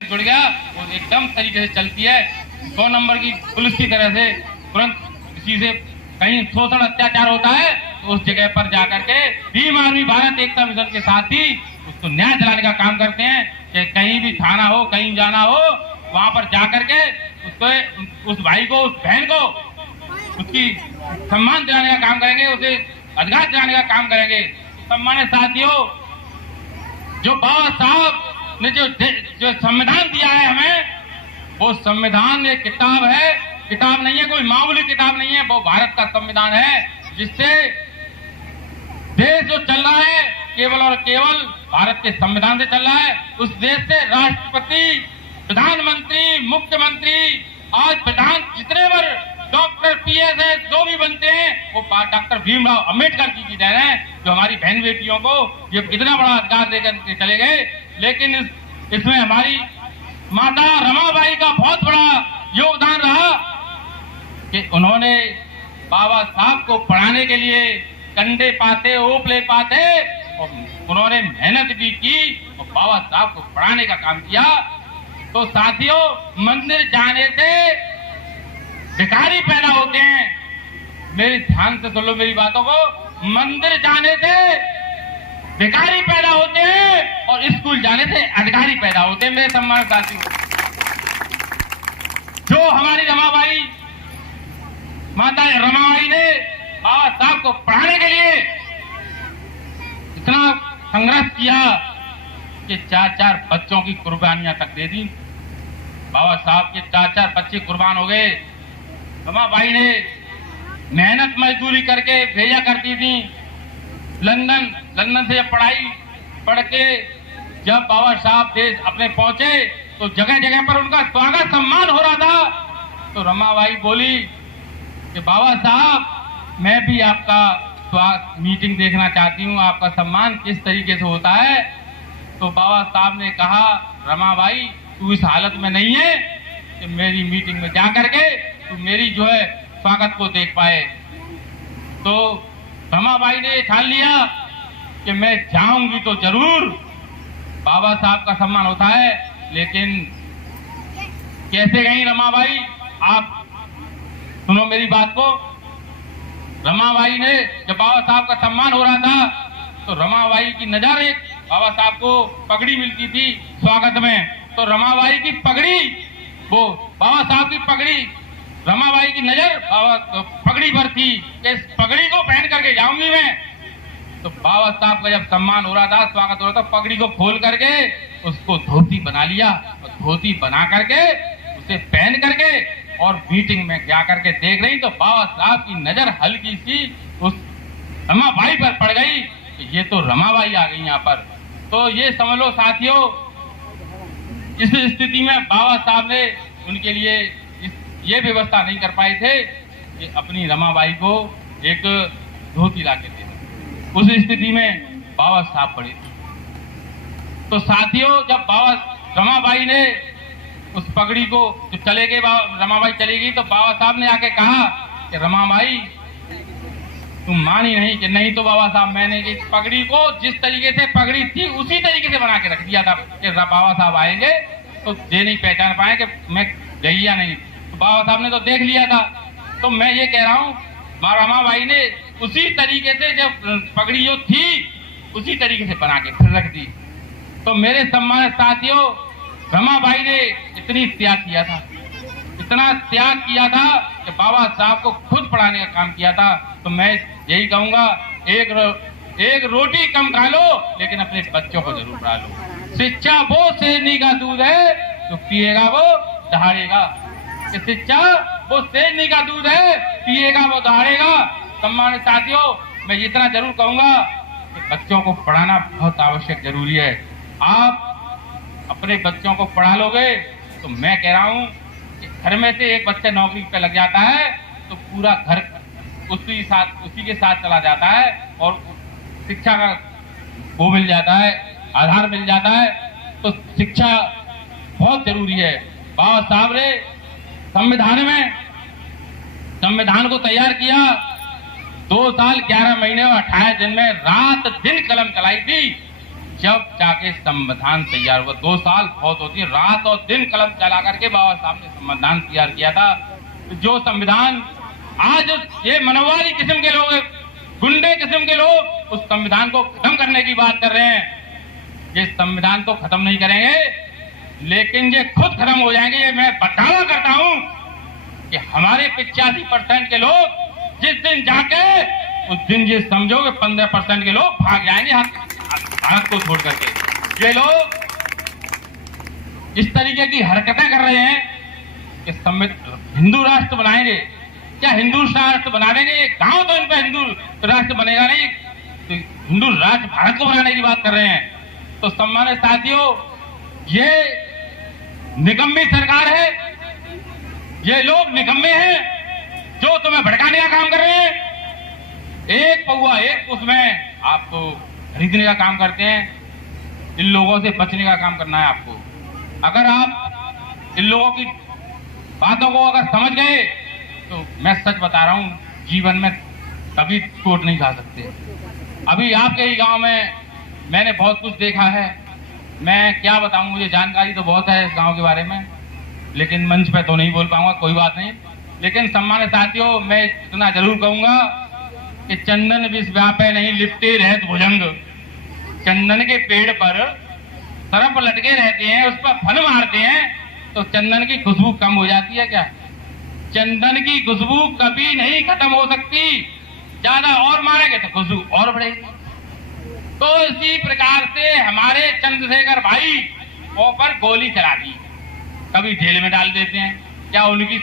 जुड़ गया और एकदम तरीके से चलती है 100 नंबर की पुलिस की तरह से। तुरंत किसी से कहीं शोषण अत्याचार होता है तो उस जगह पर जाकर के भीम आर्मी भारत एकता मिशन के साथ ही उसको न्याय दिलाने का काम करते हैं। कि कहीं भी थाना हो, कहीं जाना हो, वहां पर जाकर के उसको, उस भाई को, उस बहन को उसकी सम्मान दिलाने का काम करेंगे, उसे अधिकार दिलाने का काम करेंगे। सम्मानित साथियों, जो बाबा साहब ने जो संविधान दिया है हमें, वो संविधान एक किताब है, किताब नहीं है, कोई मामूली किताब नहीं है। वो भारत का संविधान है जिससे देश जो चल रहा है केवल और केवल भारत के संविधान से चल रहा है। उस देश से राष्ट्रपति, प्रधानमंत्री, मुख्यमंत्री, आज विधान जितने बार डॉक्टर, पीएस है, जो भी बनते हैं वो डॉक्टर भीमराव अंबेडकर जी की देन है, जो हमारी बहन बेटियों को ये इतना बड़ा अधिकार देकर के चले गए। लेकिन इसमें हमारी माता रमाबाई का बहुत बड़ा योगदान रहा कि उन्होंने बाबा साहब को पढ़ाने के लिए कंधे पाते, ओपले पाते, और उन्होंने मेहनत भी की और बाबा साहब को पढ़ाने का काम किया। तो साथियों, मंदिर जाने से भिखारी पैदा होते हैं। मेरी ध्यान से सुन लो मेरी बातों को। मंदिर जाने से भिखारी पैदा होते हैं और स्कूल जाने से अधिकारी पैदा होते हैं। मेरे सम्मानित साथियों, जो हमारी रमाबाई, माता रमाबाई ने बाबा साहब को पढ़ाने के लिए इतना संघर्ष किया कि 4-4 बच्चों की कुर्बानियां तक दे दी। बाबा साहब के 4-4 बच्चे कुर्बान हो गए। रमाबाई ने मेहनत मजदूरी करके भेजा करती थी लंदन से जब पढ़ के जब बाबा साहब देश अपने पहुंचे तो जगह जगह पर उनका स्वागत सम्मान हो रहा था। तो रमाबाई बोली कि बाबा साहब, मैं भी आपका मीटिंग देखना चाहती हूँ, आपका सम्मान किस तरीके से होता है। तो बाबा साहब ने कहा, रमाबाई तू इस हालत में नहीं है कि मेरी मीटिंग में जाकर के तू मेरी जो है स्वागत को देख पाए। तो रमाबाई ने ठान लिया कि मैं जाऊंगी तो जरूर, बाबा साहब का सम्मान होता है। लेकिन कैसे गई रमाबाई, आप सुनो मेरी बात को। रमाबाई ने जब बाबा साहब का सम्मान हो रहा था तो रमाबाई की नजर, एक बाबा साहब को पगड़ी मिलती थी स्वागत में, तो रमाबाई की पगड़ी, वो बाबा साहब की पगड़ी, रमाबाई की नजर पगड़ी पर थी कि इस पगड़ी को पहन करके जाऊंगी मैं। तो बाबा साहब का जब सम्मान हो रहा था, स्वागत हो रहा था, पगड़ी को खोल करके उसको धोती बना लिया और धोती बना करके उसे पहन करके और मीटिंग में जा करके देख रही तो बाबा साहब की नजर हल्की सी उस रमाबाई पर पड़ गई। तो ये तो रमाबाई आ गई यहाँ पर। तो ये समझ लो साथियों, इस स्थिति में बाबा साहब ने उनके लिए ये व्यवस्था नहीं कर पाए थे कि अपनी रमाबाई को एक धोती ला के दे। उस स्थिति में बाबा साहब पड़े थे। तो साथियों, जब बाबा रमाबाई ने उस पगड़ी को जब चले गए, रमाबाई चली गई, तो बाबा साहब ने आके कहा कि रमाबाई तुम मानी नहीं कि नहीं, तो बाबा साहब मैंने इस पगड़ी को जिस तरीके से पगड़ी थी उसी तरीके से बना के रख दिया था कि बाबा साहब आएंगे तो ये नहीं पहचान पाए कि मैं गई या नहीं। तो बाबा साहब ने तो देख लिया था। तो मैं ये कह रहा हूँ, रमाबाई ने उसी तरीके से जब पगड़ी जो थी उसी तरीके से बना के फिर रख दी। तो मेरे सम्मानित साथियों, रमाबाई ने इतनी त्याग किया था, इतना त्याग किया था कि बाबा साहब को खुद पढ़ाने का काम किया था। तो मैं यही कहूंगा, एक रोटी कम खा लो लेकिन अपने बच्चों को जरूर पढ़ा लो। शिक्षा वो शेरनी का दूध है जो पिएगा वो दहाड़ेगा। शिक्षा वो शेरनी का दूध है, पिएगा वो दहाड़ेगा। सम्मानित साथियों, मैं इतना जरूर कहूंगा कि बच्चों को पढ़ाना बहुत आवश्यक जरूरी है। आप अपने बच्चों को पढ़ा लोगे तो मैं कह रहा हूं कि घर में से एक बच्चा नौकरी पे लग जाता है तो पूरा घर उसी के साथ चला जाता है और शिक्षा का वो मिल जाता है, आधार मिल जाता है। तो शिक्षा बहुत जरूरी है। बाबा साहब ने संविधान को तैयार किया, 2 साल 11 महीने और 28 दिन में रात दिन कलम चलाई थी। जब जाके संविधान तैयार हुआ। 2 साल बहुत होती है, रात और दिन कलम चला करके बाबा साहब ने संविधान तैयार किया था। जो संविधान आज ये मनोवादी किस्म के लोग, गुंडे किस्म के लोग उस संविधान को खत्म करने की बात कर रहे हैं, ये संविधान तो खत्म नहीं करेंगे, लेकिन ये खुद खत्म हो जाएंगे। ये मैं दावा करता हूं कि हमारे 85% के लोग जिस दिन जाके, उस दिन ये समझो कि 15% के लोग भाग जाएंगे भारत को छोड़ करके। ये लोग इस तरीके की हरकतें कर रहे हैं कि हिंदू राष्ट्र बनाएंगे, क्या हिंदू राष्ट्र बना देंगे? गांव तो इन पर हिंदू राष्ट्र बनेगा नहीं, तो हिंदू राष्ट्र भारत को बनाने की बात कर रहे हैं। तो सम्मानित साथियों, ये निकम्मी सरकार है, ये लोग निकम्मे हैं जो तुम्हें भड़काने का काम कर रहे हैं। एक पौआ एक उसमें आपको खरीदने का काम करते हैं। इन लोगों से बचने का काम करना है आपको। अगर आप इन लोगों की बातों को अगर समझ गए तो मैं सच बता रहा हूं, जीवन में कभी चोट नहीं खा सकते। अभी आपके ही गांव में मैंने बहुत कुछ देखा है, मैं क्या बताऊं, मुझे जानकारी तो बहुत है इस गांव के बारे में, लेकिन मंच पे तो नहीं बोल पाऊंगा, कोई बात नहीं। लेकिन सम्मानित साथियों, मैं इतना जरूर कहूंगा कि चंदन विष व्यापे नहीं लिपटे रहत भुजंग। चंदन के पेड़ पर सरप लटके रहते हैं, उस पर फन मारते हैं तो चंदन की खुशबू कम हो जाती है क्या? चंदन की खुशबू कभी नहीं खत्म हो सकती, ज्यादा और मारेंगे तो खुशबू और बढ़ेगी। तो इसी प्रकार से हमारे चंद्रशेखर भाई पर गोली चला दी, कभी जेल में डाल देते हैं, क्या उनकी